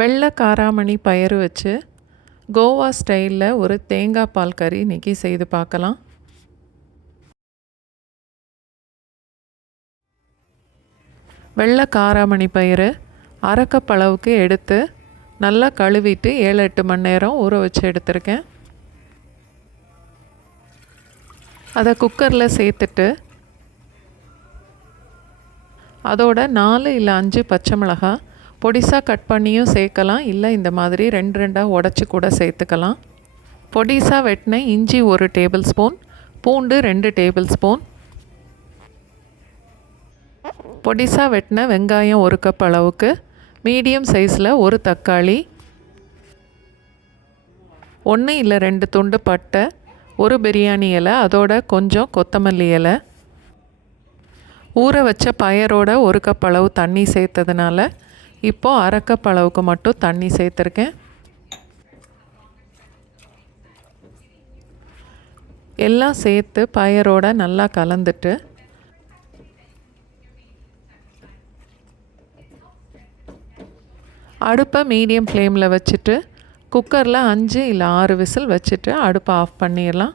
வெள்ளை காராமணி பயறு வச்சு கோவா ஸ்டைலில் ஒரு தேங்காய் பால் கறி இன்றைக்கி செய்து பார்க்கலாம். வெள்ளை காராமணி பயிறு அரை கப் அளவுக்கு எடுத்து நல்லா கழுவிட்டு 7-8 மணி நேரம் ஊற வச்சு எடுத்திருக்கேன். அதை குக்கரில் சேர்த்துட்டு அதோட 4 இல்லை 5 பச்சை மிளகாய் பொடிசாக கட் பண்ணியும் சேர்க்கலாம், இல்லை இந்த மாதிரி 2 உடச்சி கூட சேர்த்துக்கலாம். பொடிசாக வெட்டின இஞ்சி 1 டேபிள் ஸ்பூன், பூண்டு 2 டேபிள் ஸ்பூன், பொடிசாக வெட்டின வெங்காயம் 1 கப் அளவுக்கு, மீடியம் சைஸில் ஒரு தக்காளி, 1 இல்லை 2 துண்டு பட்டை, ஒரு பிரியாணி இலை, அதோட கொஞ்சம் கொத்தமல்லி இலை, ஊற வச்ச பயரோட 1 கப் அளவு தண்ணி சேர்த்ததுனால இப்போது அரை கப் அளவுக்கு மட்டும் தண்ணி சேர்த்துருக்கேன். எல்லாம் சேர்த்து பயரோட நல்லா கலந்துட்டு அடுப்பை மீடியம் ஃப்ளேமில் வச்சுட்டு குக்கரில் 5 இல்லை 6 விசில் வச்சுட்டு அடுப்பை ஆஃப் பண்ணிடலாம்.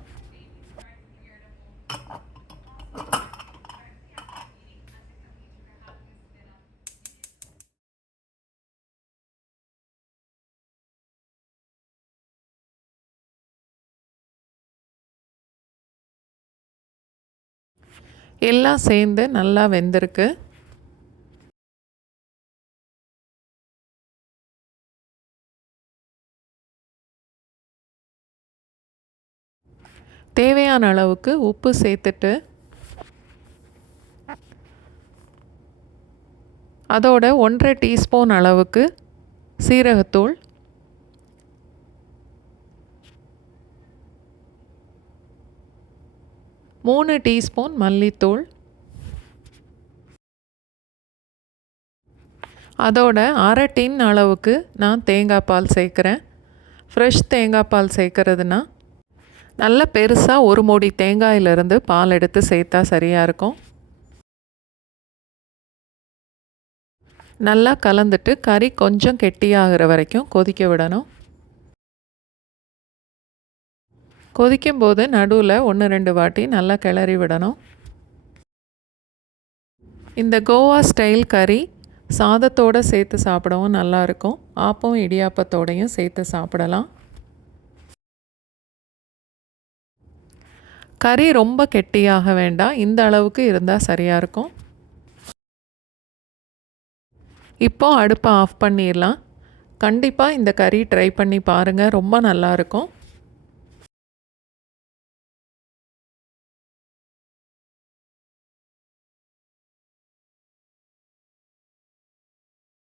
எல்லாம் சேர்ந்து நல்லா வெந்திருக்கு. தேவையான அளவுக்கு உப்பு சேர்த்துட்டு அதோட 1.5 டீஸ்பூன் அளவுக்கு சீரகத்தூள், 3 டீஸ்பூன் மல்லித்தூள், அதோட அரை டின் அளவுக்கு நான் தேங்காய் பால் சேர்க்குறேன். ஃப்ரெஷ் தேங்காய் பால் சேர்க்குறதுனா நல்ல பெருசாக ஒரு மூடி தேங்காயிலிருந்து பால் எடுத்து சேர்த்தா சரியாக இருக்கும். நல்லா கலந்துட்டு கறி கொஞ்சம் கெட்டியாகிற வரைக்கும் கொதிக்க விடணும். கொதிக்கும்போது நடுவில் 1-2 வாட்டி நல்லா கிளறி விடணும். இந்த கோவா ஸ்டைல் கறி சாதத்தோடு சேர்த்து சாப்பிடவும் நல்லாயிருக்கும். ஆப்பம் இடியாப்பத்தோடையும் சேர்த்து சாப்பிடலாம். கறி ரொம்ப கெட்டியாக வேண்டாம், இந்த அளவுக்கு இருந்தால் சரியாக இருக்கும். இப்போது அடுப்பை ஆஃப் பண்ணிடலாம். கண்டிப்பாக இந்த கறி ட்ரை பண்ணி பாருங்கள், ரொம்ப நல்லாயிருக்கும்.